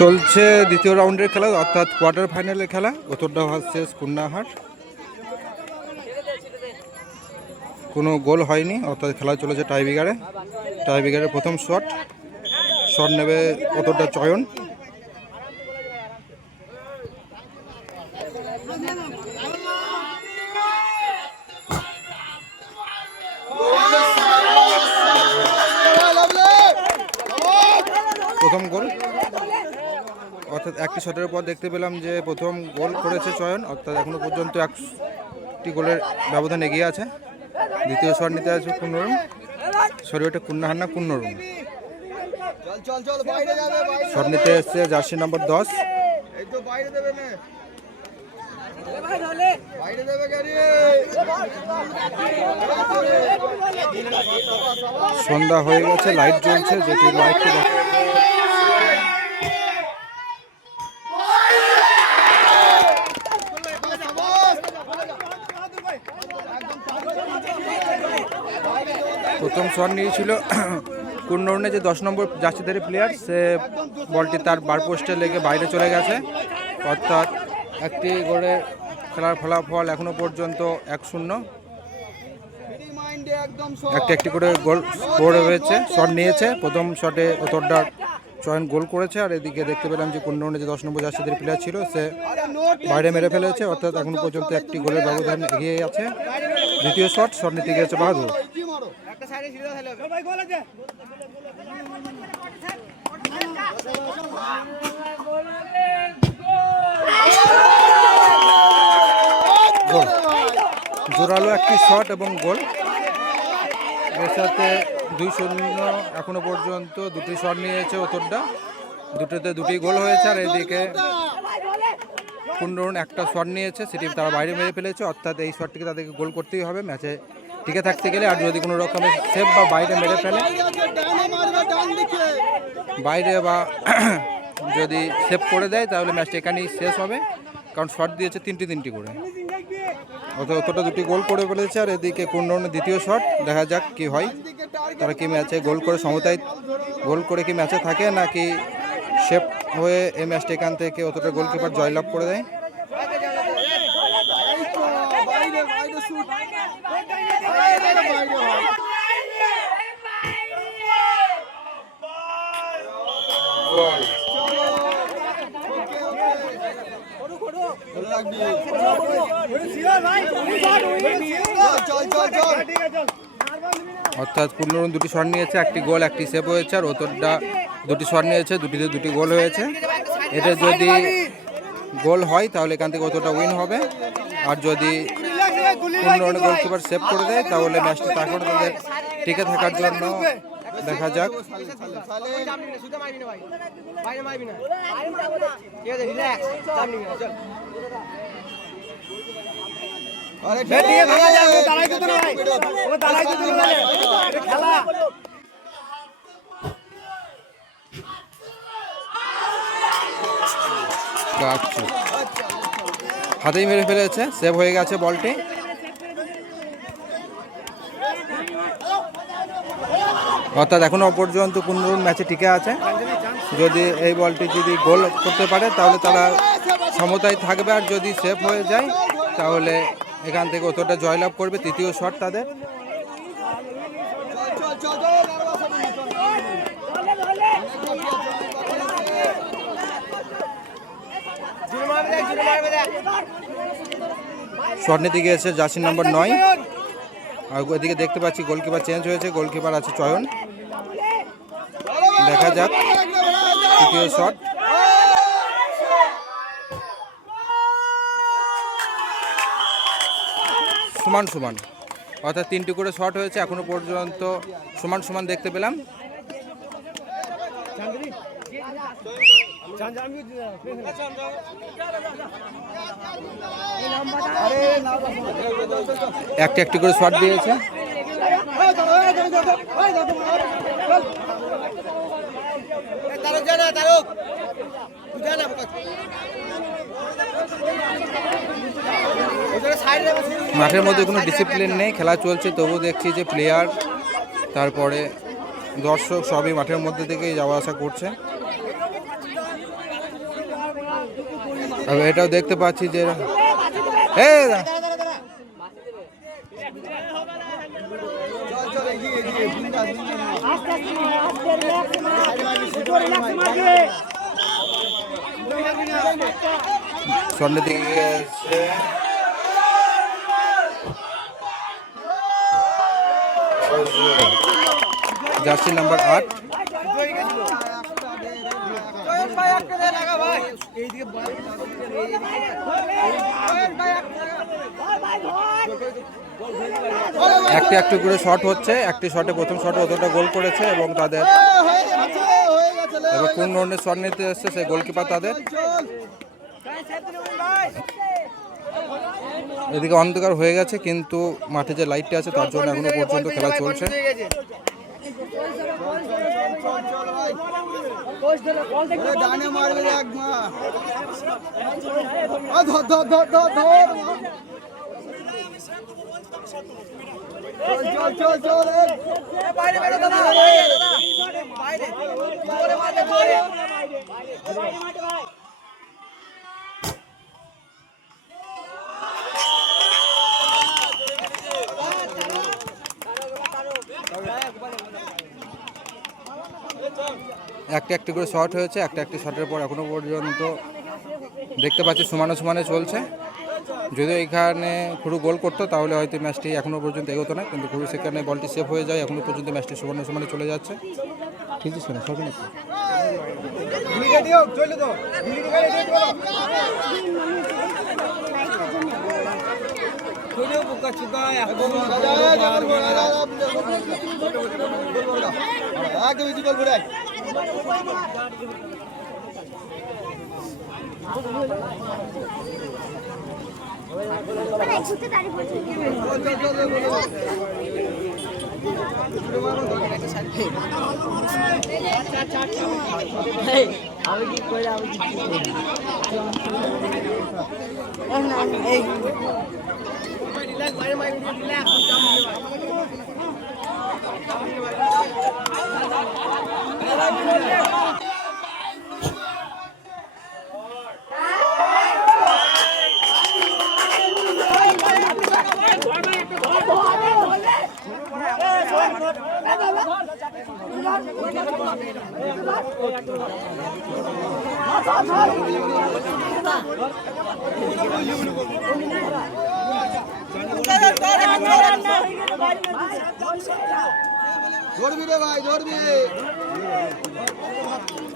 চলছে দ্বিতীয় রাউন্ডের খেলা, অর্থাৎ কোয়ার্টার ফাইনালের খেলা। উত্তরডা ভার্সেস কুন্নাহার। কোনো গোল হয়নি, অর্থাৎ খেলা চলেছে টাইব্রেকারে। টাইব্রেকারের প্রথম শট নেবে উত্তরডা চয়ন। প্রথম গোল, অর্থাৎ একটি শটের পর দেখতে পেলাম যে প্রথম গোল করেছে চয়ন, অর্থাৎ এখনো পর্যন্ত একটি গোলের ব্যবধান এগিয়ে আছে। দ্বিতীয় শট নিতে আছে কুন্নরুম, সরি ওটা কুন্নাহার না, কুন্নরুম। শট নিতে এসছে জার্সি নম্বর 10। সন্ধ্যা হয়ে গেছে, লাইট জ্বলছে, যেটি লাইটটি প্রথম শট নিয়েছিল কুন্নরুনে যে 10 নম্বর জার্সিধারী প্লেয়ার, সে বলটি তার বার পোস্টে লেগে বাইরে চলে গেছে। অর্থাৎ একটি গোলের খেলার ফলাফল এখনো পর্যন্ত 1-0। একটি করে গোল স্কোর হয়েছে, শট নিয়েছে। প্রথম শটে উত্তরডার চয়ন গোল করেছে, আর এদিকে দেখতে পেলাম যে কুন্নরুনে যে 10 নম্বর জার্সিধারী প্লেয়ার ছিল, সে বাইরে মেরে ফেলেছে। অর্থাৎ এখনো পর্যন্ত একটি গোলের ব্যবধান এগিয়ে আছে। দ্বিতীয় শট নিতে গিয়েছে বাহাদুর। জোরালো একটি শট এবং গোল, এর সাথে 2-0 এখনো পর্যন্ত। দুটি শট নিয়েছে উত্তরডা, দুটোতে দুটি গোল হয়েছে। আর এদিকে কুন্নরুন একটা শট নিয়েছে, সেটি তারা বাইরে মেরে ফেলেছে। অর্থাৎ এই শটটিকে তাদেরকে গোল করতেই হবে ম্যাচে টিকে থাকতে গেলে। আর যদি কোনো রকমের সেভ বা বাইরে মেরে ফেলে, বাইরে বা যদি সেভ করে দেয়, তাহলে ম্যাচটা এখানেই শেষ হবে, কারণ শট দিয়েছে তিনটি করে। অতটা দুটি গোল করে ফেলেছে। আর এদিকে কুন্নরুনের দ্বিতীয় শট, দেখা যাক কি হয়। তারা কি ম্যাচে গোল করে সমতায় গোল করে কি ম্যাচে থাকে, নাকি সেভ হয়ে এই ম্যাচটা এখান থেকে অতটা গোলকিপার জয়লাভ করে দেয়। অর্থাৎ কুন্নরুন দুটি শট নিয়েছে, একটি গোল একটি সেভ হয়েছে। আর উত্তরডা দুটি শট নিয়েছে, দুটিতে দুটি গোল হয়েছে। এটা যদি গোল হয় তাহলে এখান থেকে অতটা উইন হবে। আর যদি কুন্নরুন গোলকিপার সেভ করে দেয়, তাহলে ম্যাচটা তারপরে তাদের টিকে থাকার জন্য দেখা যাক। হাতেই মেরে ফেলেছে, সেভ হয়ে গেছে বলটি। অর্থাৎ এখনো পর্যন্ত কুন্নরুন ম্যাচে টিকে আছে। যদি এই বলটি যদি গোল করতে পারে, তাহলে তারা সমতায় থাকবে। আর যদি সেভ হয়ে যায়, তাহলে এখান থেকে অতটা জয়লাভ করবে। তৃতীয় শট তাদের। শট নিতে গিয়েছে জার্সি নম্বর 9। আর এদিকে দেখতে পাচ্ছি গোলকিপার চেঞ্জ হয়েছে, গোলকিপার আছে চয়ন। দেখা যাক তৃতীয় শট। সমান, অর্থাৎ 3টি করে শট হয়েছে, এখনো পর্যন্ত সমান দেখতে পেলাম। একটি করে শট দিয়েছে। মাঠের মধ্যে কোনো ডিসিপ্লিন নেই, খেলা চলছে, তবু দেখছি যে প্লেয়ার তারপরে দর্শক সবই মাঠের মধ্যে থেকেই যাওয়া আসা করছে। তবে এটাও দেখতে পাচ্ছি যে সামনের দিকে জার্সি নাম্বার 8 একটি একটি করে শট হচ্ছে, একটি শটে প্রথম শটে অতটা গোল করেছে এবং তাদের এবার কোন রাউন্ডে শট নিতে এসছে সেই গোলকিপার তাদের। এদিকে অন্ধকার হয়ে গেছে কিন্তু মাঠে যে লাইটটা আছে তার জন্য এখনো পর্যন্ত খেলা চলছে। একটা একটি করে শট হয়েছে, একটা একটি শটের পর এখনো পর্যন্ত দেখতে পাচ্ছি সমানে সমানে চলছে। যদিও এখানে খুরু গোল করতো তাহলে হয়তো ম্যাচটি এখনো পর্যন্ত এগোতো না, কিন্তু খুরু সেখানে বলটি সেভ হয়ে যায়। এখনো পর্যন্ত ম্যাচটি সমানে সমানে চলে যাচ্ছে। ঠিক আছে না সরকার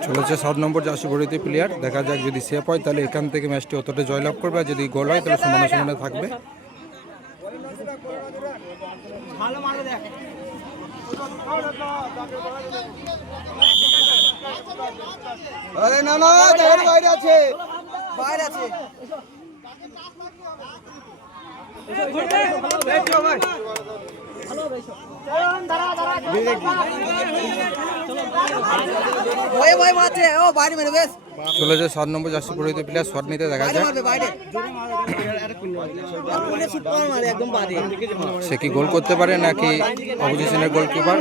চলেছে 7 নম্বর জার্সি ভরিতে প্লেয়ার। দেখা যাক যদি সেভ হয় তাহলে এখান থেকে ম্যাচটি অতটা জয়লাভ করবে, আর যদি গোল হয় তাহলে সমানে সমানে থাকবে। আরে না না বাইরে আছে, বাইরে আছে। চলেছে 7 নম্বর জার্সি পরিহিত প্লেয়ার শট নিতে। দেখা যায় সে কি গোল করতে পারে নাকি অপোজিশনের গোলকিপার।